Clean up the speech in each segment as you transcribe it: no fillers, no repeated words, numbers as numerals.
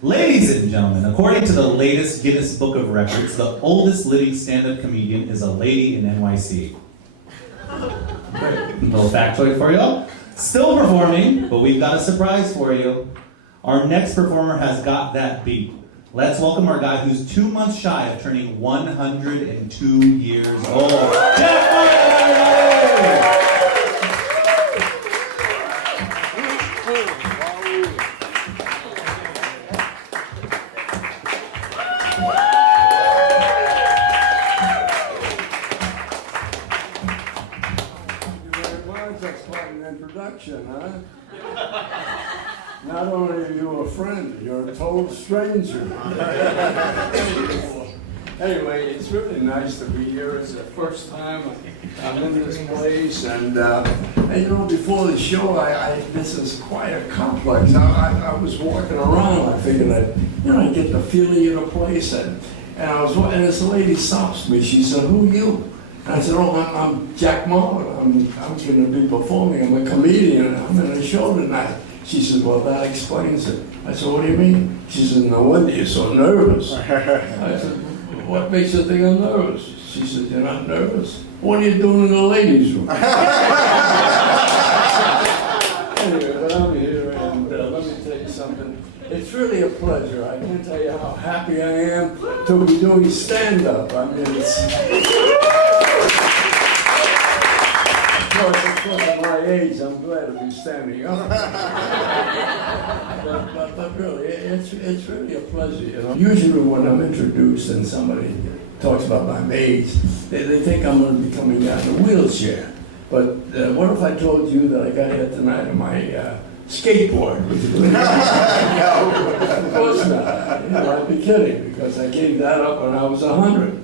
Ladies and gentlemen, according to the latest Guinness Book of Records, the oldest living stand-up comedian is a lady in NYC. Little factoid for you. Still performing, but we've got a surprise for you. Our next performer has got that beat. Let's welcome our guy who's 2 months shy of turning 102 years old. Jack Marlin! That's quite an introduction, huh? Not only are you a friend, you're a total stranger. Anyway, it's really nice to be here. It's the first time I'm in this place, and you know, before the show, this is quite a complex. I was walking around. I figured I'd get the feeling of the place, and this lady stops me. She said, "Who are you?" I said, "Oh, I'm Jack Marlin. I'm going to be performing. I'm a comedian. I'm in a show tonight." She said, "Well, that explains it." I said, "What do you mean?" She said, "No wonder you're so nervous." I said, "What makes you think I'm nervous?" She said, "You're not nervous. What are you doing in the ladies' room?" Anyway, but I'm here, and let me tell you something. It's really a pleasure. I can't tell you how happy I am to be doing stand-up. I mean, it's... Of course, at my age, I'm glad to be standing up. but really, it's really a pleasure, you know. Usually when I'm introduced and somebody talks about my age, they think I'm going to be coming down in a wheelchair. But what if I told you that I got here tonight on my skateboard? Of course not. You know, I'd be kidding, because I gave that up when I was 100.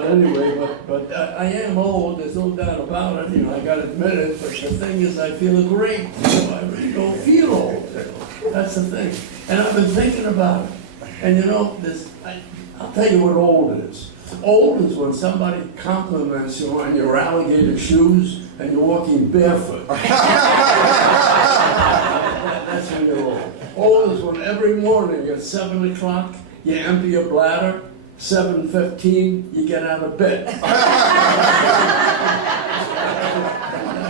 Anyway, but I am old, there's no doubt about it, you know, I gotta admit it, but the thing is I feel great, you know, I really don't feel old, you know. That's the thing. And I've been thinking about it, and you know, I'll tell you what old is. Old is when somebody compliments you on your alligator shoes and you're walking barefoot. That's when you're old. Old is when every morning at 7 o'clock you empty your bladder, 7:15, you get out of bed. I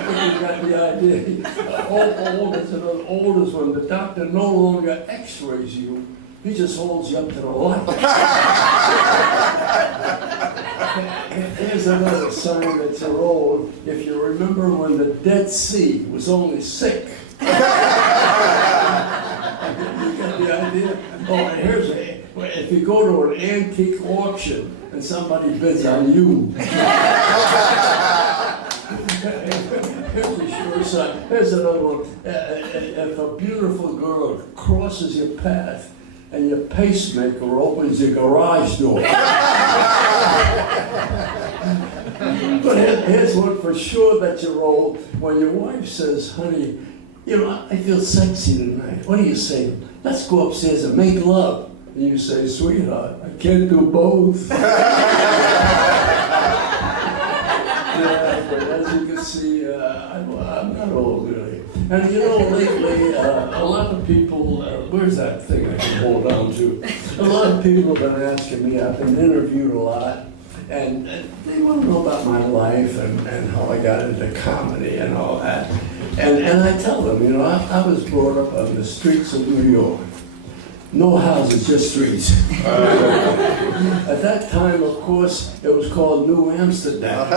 think you got the idea. Old is when the doctor no longer x-rays you, he just holds you up to the light. Here's another sign that you're old. If you remember when the Dead Sea was only sick. You got the idea? Oh, and here's if you go to an antique auction and somebody bids on you. Here's a sure sign. Here's another one. If a beautiful girl crosses your path and your pacemaker opens your garage door. But here's one for sure that you're old. When your wife says, "Honey, you know, I feel sexy tonight." What do you say? "Let's go upstairs and make love." And you say, "Sweetheart, I can't do both." Yeah, but as you can see, I'm not old really. And you know, lately, a lot of people, where's that thing I can hold on to? A lot of people have been asking me, I've been interviewed a lot, and they want to know about my life and how I got into comedy and all that. And I tell them, you know, I was brought up on the streets of New York. No houses, just streets. At that time, of course, it was called New Amsterdam.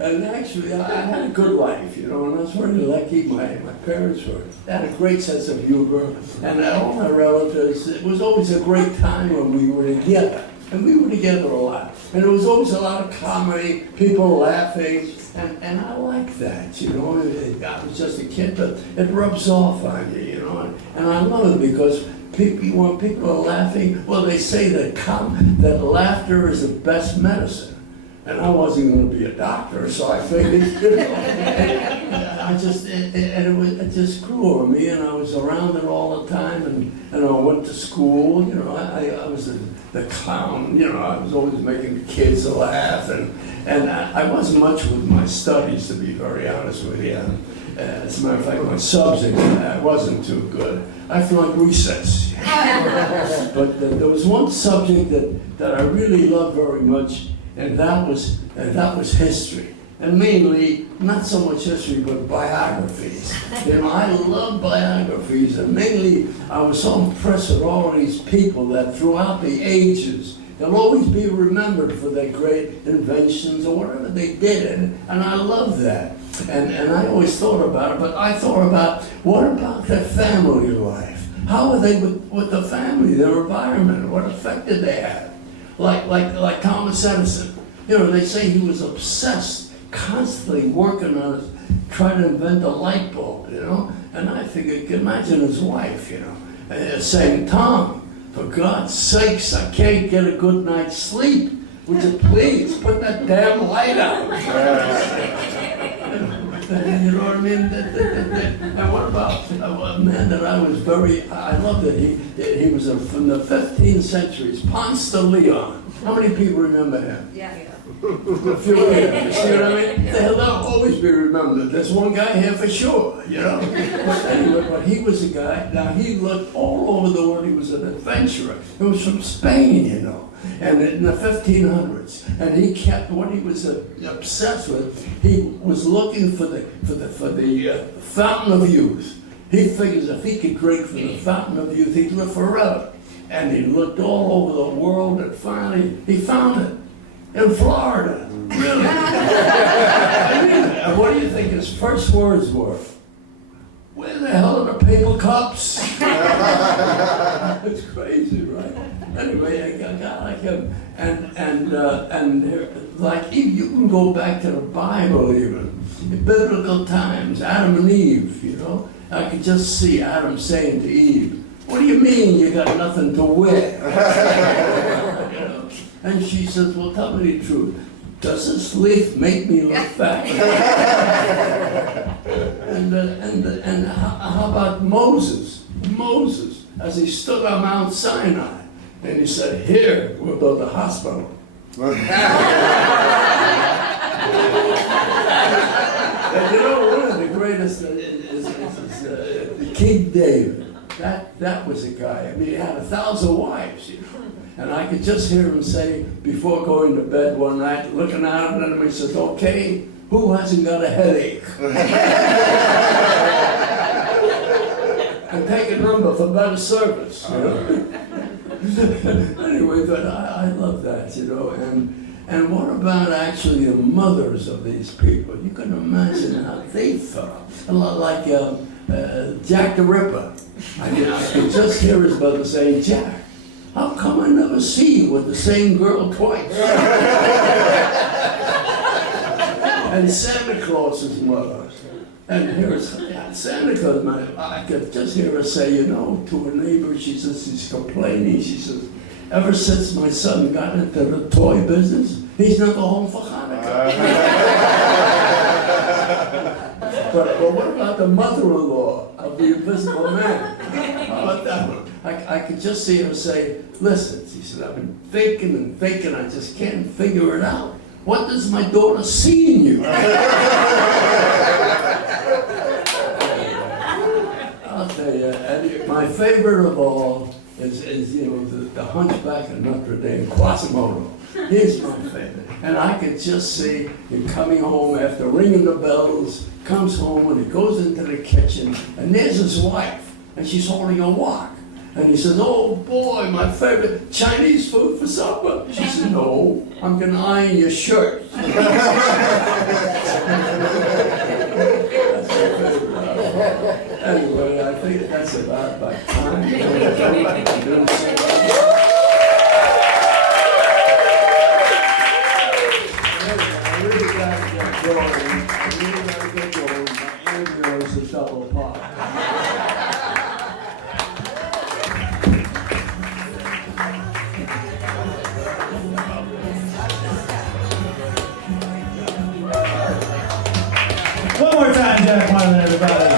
And actually, I had a good life, you know, and I was very lucky. My parents had a great sense of humor, and all my relatives, it was always a great time when we were together. And we were together a lot. And there was always a lot of comedy, people laughing, and I like that, you know. I was just a kid, but it rubs off on you, you know. And I love it because when people are laughing, well, they say that laughter is the best medicine. And I wasn't going to be a doctor, so I figured, you know, it just grew on me, and I was around it all the time, and I went to school, you know, I was the clown, you know, I was always making the kids laugh, and I wasn't much with my studies, to be very honest with you. As a matter of fact, my subject, I wasn't too good. I flunked recess. But there was one subject that I really loved very much, and that was history. And mainly, not so much history, but biographies. You know, I love biographies, and mainly I was so impressed with all these people that throughout the ages, they'll always be remembered for their great inventions or whatever they did, and I love that. And I always thought about it, but I thought about, what about their family life? How were they with the family, their environment? What effect did they have? Like Thomas Edison. You know, they say he was obsessed, constantly working on trying to invent a light bulb, you know? And I figured, you can imagine his wife, you know, saying, Tom, for God's sakes, I can't get a good night's sleep. Would you please put that damn light out? You know what I mean? And what about a man that I love that he was from the 15th centuries, Ponce de Leon. How many people remember him? Yeah. A few of them, you see what I mean? They'll always be remembered. There's one guy here for sure, you know? But anyway, but he was a guy, now he looked all over the world, he was an adventurer. He was from Spain, you know, and in the 1500s. And he kept, what he was obsessed with, he was looking for the fountain of youth. He figures if he could drink from the fountain of youth, he'd live forever. And he looked all over the world, and finally, he found it. In Florida. Really? I mean, and what do you think his first words were? Where the hell are the paper cups? It's crazy, right? Anyway, a guy like him, and like you can go back to the Bible even, in biblical times, Adam and Eve, you know? I could just see Adam saying to Eve, what do you mean you got nothing to wear? You know? And she says, well, tell me the truth. Does this leaf make me look fat? and how about Moses? Moses, as he stood on Mount Sinai, and he said, here, we'll build a hospital. And you know, one of the greatest is King David. That was a guy. I mean, he had 1,000 wives, you know. And I could just hear him say, before going to bed one night, looking out at him, he says, okay, who hasn't got a headache? And take a number for better service, you know? Anyway, but I love that, you know. And what about actually the mothers of these people? You can imagine how they felt. A lot like Jack the Ripper. I could just hear his mother saying, Jack, how come I never see you with the same girl twice? And Santa Claus's mother. And here's Santa Claus, I could just hear her say, you know, to her neighbor, she says, she's complaining, she says, ever since my son got into the toy business, he's never home for Hanukkah. But what about the mother-in-law of the Invisible Man? How about that one? I could just see her say, listen, she said, I've been thinking and thinking, I just can't figure it out. What does my daughter see in you? I'll tell you, and my favorite of all is you know, the Hunchback of Notre Dame, Quasimodo. He's my favorite. And I could just see him coming home after ringing the bells, comes home and he goes into the kitchen, and there's his wife, and she's holding a wok. And he says, oh boy, my favorite Chinese food for supper. She said, no, I'm going to iron your shirt. Anyway, I think that's about my time. I really got to get going. My embryo is a double pop. One more time, Jack. everybody.